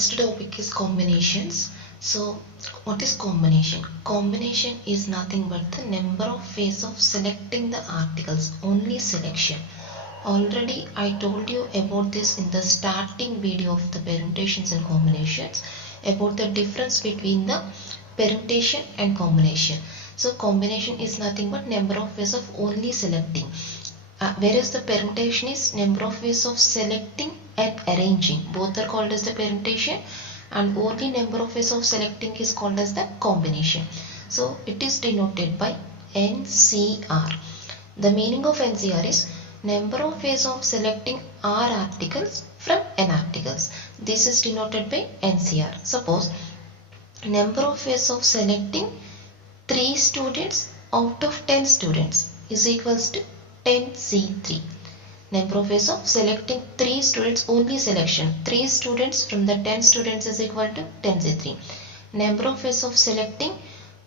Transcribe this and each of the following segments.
next topic is combinations. So what is combination? Combination is nothing but the number of ways of selecting the articles, only selection. Already I told you about this in the starting video of the permutations and combinations, about the difference between the permutation and combination. So combination is nothing but number of ways of only selecting, whereas the permutation is number of ways of selecting and arranging. Both are called as the permutation, and only number of ways of selecting is called as the combination. So it is denoted by NCR. The meaning of NCR is number of ways of selecting R articles from N articles. This is denoted by NCR. Suppose number of ways of selecting 3 students out of 10 students is equals to 10C3. Number of ways of selecting 3 students, only selection. 3 students from the 10 students is equal to 10C3. Number of ways of selecting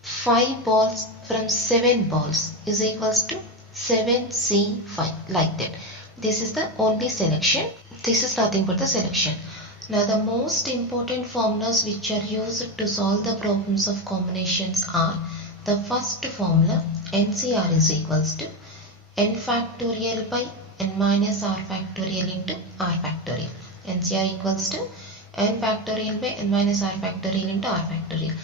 5 balls from 7 balls is equals to 7C5, like that. This is the only selection. This is nothing but the selection. Now the most important formulas which are used to solve the problems of combinations are: the first formula, NCR is equals to n factorial by n minus r factorial into r factorial. NCR equals to n factorial by n minus r factorial into r factorial.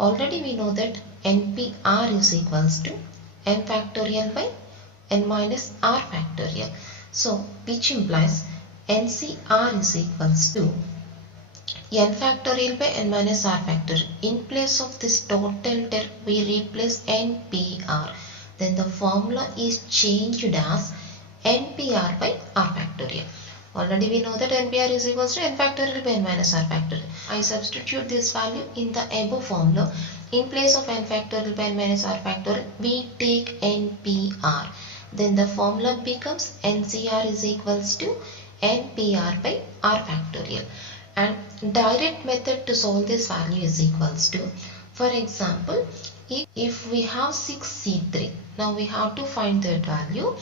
Already we know that NPR is equals to n factorial by n minus r factorial. So which implies NCR is equals to n factorial by n minus r factorial. In place of this total term we replace NPR. Then the formula is changed as NPR by r factorial. Already we know that NPR is equals to n factorial by n minus r factorial. I substitute this value in the above formula. In place of n factorial by n minus r factorial, we take NPR. Then the formula becomes NCR is equals to NPR by r factorial. And direct method to solve this value is equals to, for example, if we have 6C3, now we have to find that value.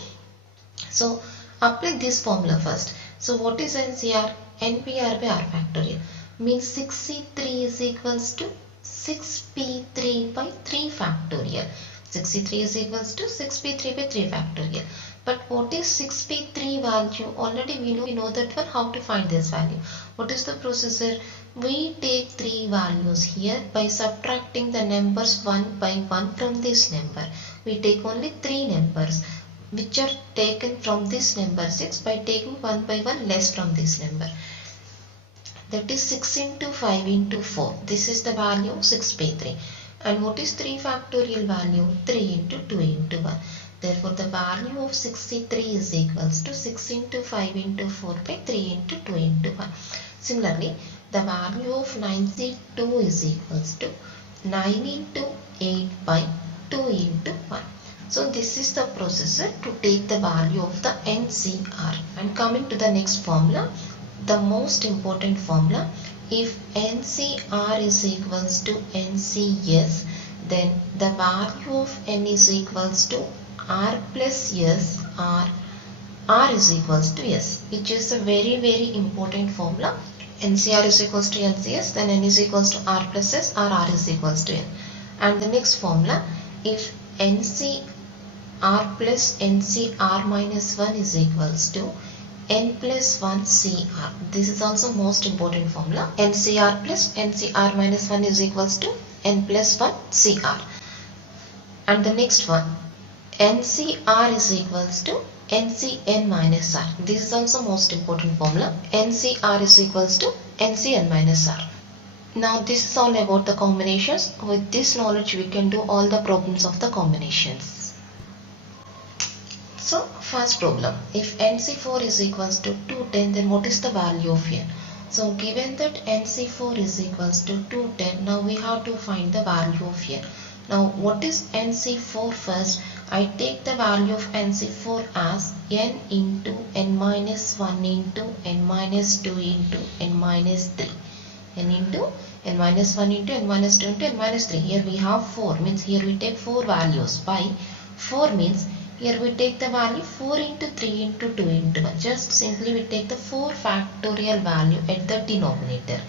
So apply this formula first. So what is NCR? NPR by r factorial means 6C3 is equals to 6P3 by 3 factorial. 6C3 is equals to 6P3 by 3 factorial. But what is 6P3 value? Already we know that one. How to find this value? What is the procedure? We take 3 values here by subtracting the numbers 1 by 1 from this number. We take only 3 numbers which are taken from this number 6 by taking 1 by 1 less from this number. That is 6 into 5 into 4. This is the value of 6P3. And what is 3 factorial value? 3 into 2 into 1. Therefore, the value of 63 is equals to 6 into 5 into 4 by 3 into 2 into 1. Similarly, the value of 92 is equals to 9 into 8 by 2 into 1. So, this is the procedure to take the value of the NCR. And coming to the next formula, the most important formula, if NCR is equals to NCS, then the value of N is equals to R plus S, or R is equals to S, which is a very important formula. NCR is equals to NCS, then N is equals to R plus S, or R is equals to N. And the next formula, if NCR plus NCR minus 1 is equals to N plus 1 CR. This is also most important formula. NCR plus NCR minus 1 is equals to N plus 1 CR. And the next one, NCR is equals to NCN minus R. This is also most important formula. NCR is equals to NCN minus R. Now this is all about the combinations. With this knowledge we can do all the problems of the combinations. So first problem, if NC4 is equals to 210, then what is the value of N? So given that NC4 is equals to 210, now we have to find the value of N. Now what is NC4 first? I take the value of NC4 as N into N minus 1 into N minus 2 into N minus 3. N into N minus 1 into N minus 2 into N minus 3. Here we have 4, means here we take 4 values. By 4 means here we take the value 4 into 3 into 2 into 1. Just simply we take the 4 factorial value at the denominator.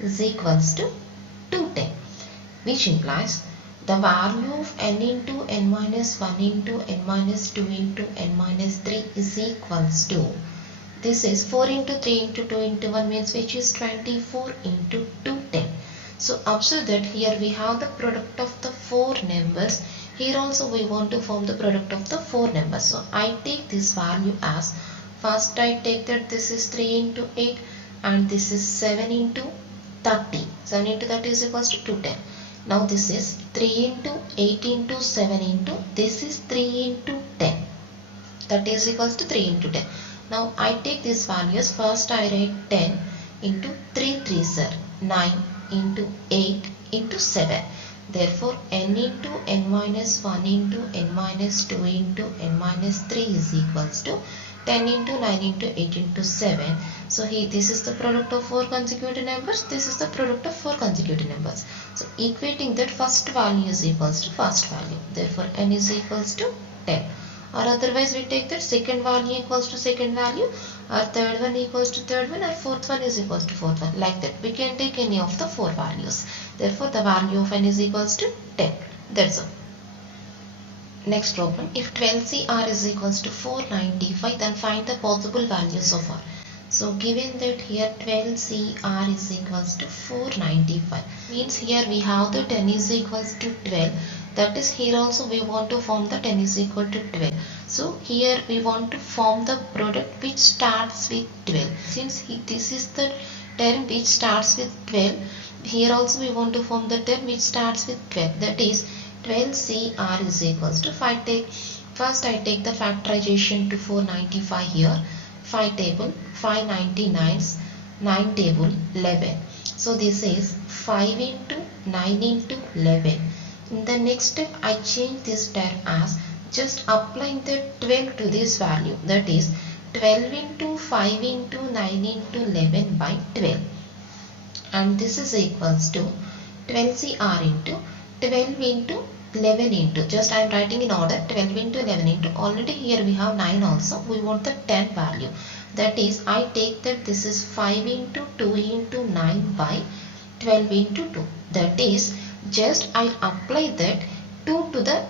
is equals to 210, which implies the value of n into n minus 1 into n minus 2 into n minus 3 is equals to, this is 4 into 3 into 2 into 1 means which is 24 into 210. So observe that here we have the product of the 4 numbers. Here also we want to form the product of the 4 numbers. So I take this value as, first I take that this is 3 into 8 and this is 7 into 30. 7 into 30 is equals to 210. Now this is 3 into 8 into 7 into, this is 3 into 10. That is equals to 3 into 10. Now I take these values. First I write 10 into 3 3s are 9 into 8 into 7. Therefore n into n minus 1 into n minus 2 into n minus 3 is equals to 10 into 9 into 8 into 7. So here this is the product of 4 consecutive numbers. This is the product of 4 consecutive numbers. So equating that, first value is equals to first value. Therefore n is equals to 10. Or otherwise we take that second value equals to second value, or third one equals to third one, or fourth one is equals to fourth one. Like that we can take any of the 4 values. Therefore the value of n is equals to 10. That's all. Next problem, if 12CR is equals to 495, then find the possible values of R. So given that here 12CR is equals to 495, means here we have the 10 is equals to 12. That is, here also we want to form the 10 is equal to 12. So here we want to form the product which starts with 12. Since this is the term which starts with 12, here also we want to form the term which starts with 12. That is 12CR is equals to, first I take the factorization to 495 here. 5 table, 5 99s, 9 table, 11. So this is 5 into 9 into 11. In the next step I change this term as just applying the 12 to this value. That is 12 into 5 into 9 into 11 by 12. And this is equals to 12CR into 12 into 11 into, just I am writing in order, 12 into 11 into, already here we have 9 also, we want the 10 value. That is, I take that this is 5 into 2 into 9 by 12 into 2. That is, just I apply that 2 to the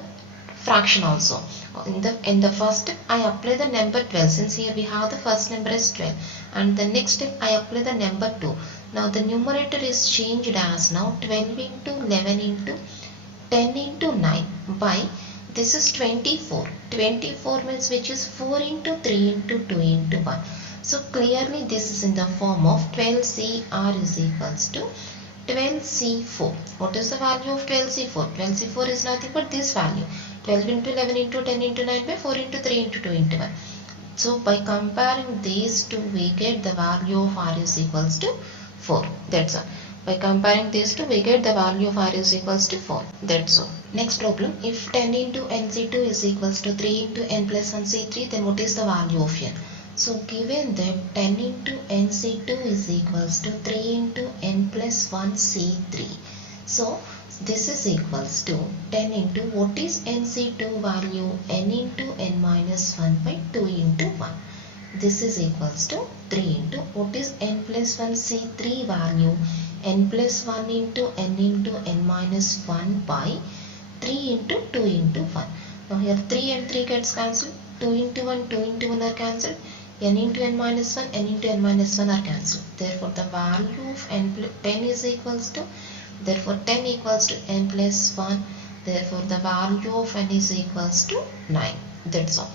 fraction also. In the first step I apply the number 12, since here we have the first number is 12, and the next step I apply the number 2. Now the numerator is changed as now 12 into 11 into 10 into 9 by, this is 24. 24 means which is 4 into 3 into 2 into 1. So clearly this is in the form of 12CR is equals to 12C4. What is the value of 12C4? 12C4 is nothing but this value. 12 into 11 into 10 into 9 by 4 into 3 into 2 into 1. So by comparing these two, we get the value of R is equals to 4. That's all. By comparing these two, we get the value of R is equals to 4. That's all. Next problem, if 10 into NC2 is equals to 3 into n plus 1 C3, then what is the value of n? So given that 10 into NC2 is equals to 3 into n plus 1 C3. So this is equals to 10 into, what is NC2 value? N into n minus 1 by 2 into 1. This is equals to 3 into, what is n plus 1 C3 value? N plus 1 into n minus 1 by 3 into 2 into 1. Now here 3 and 3 gets cancelled. 2 into 1 are cancelled. N into n minus 1, n into n minus 1 are cancelled. Therefore the value of 10 is equals to, therefore 10 equals to n plus 1. Therefore the value of n is equals to 9. That's all.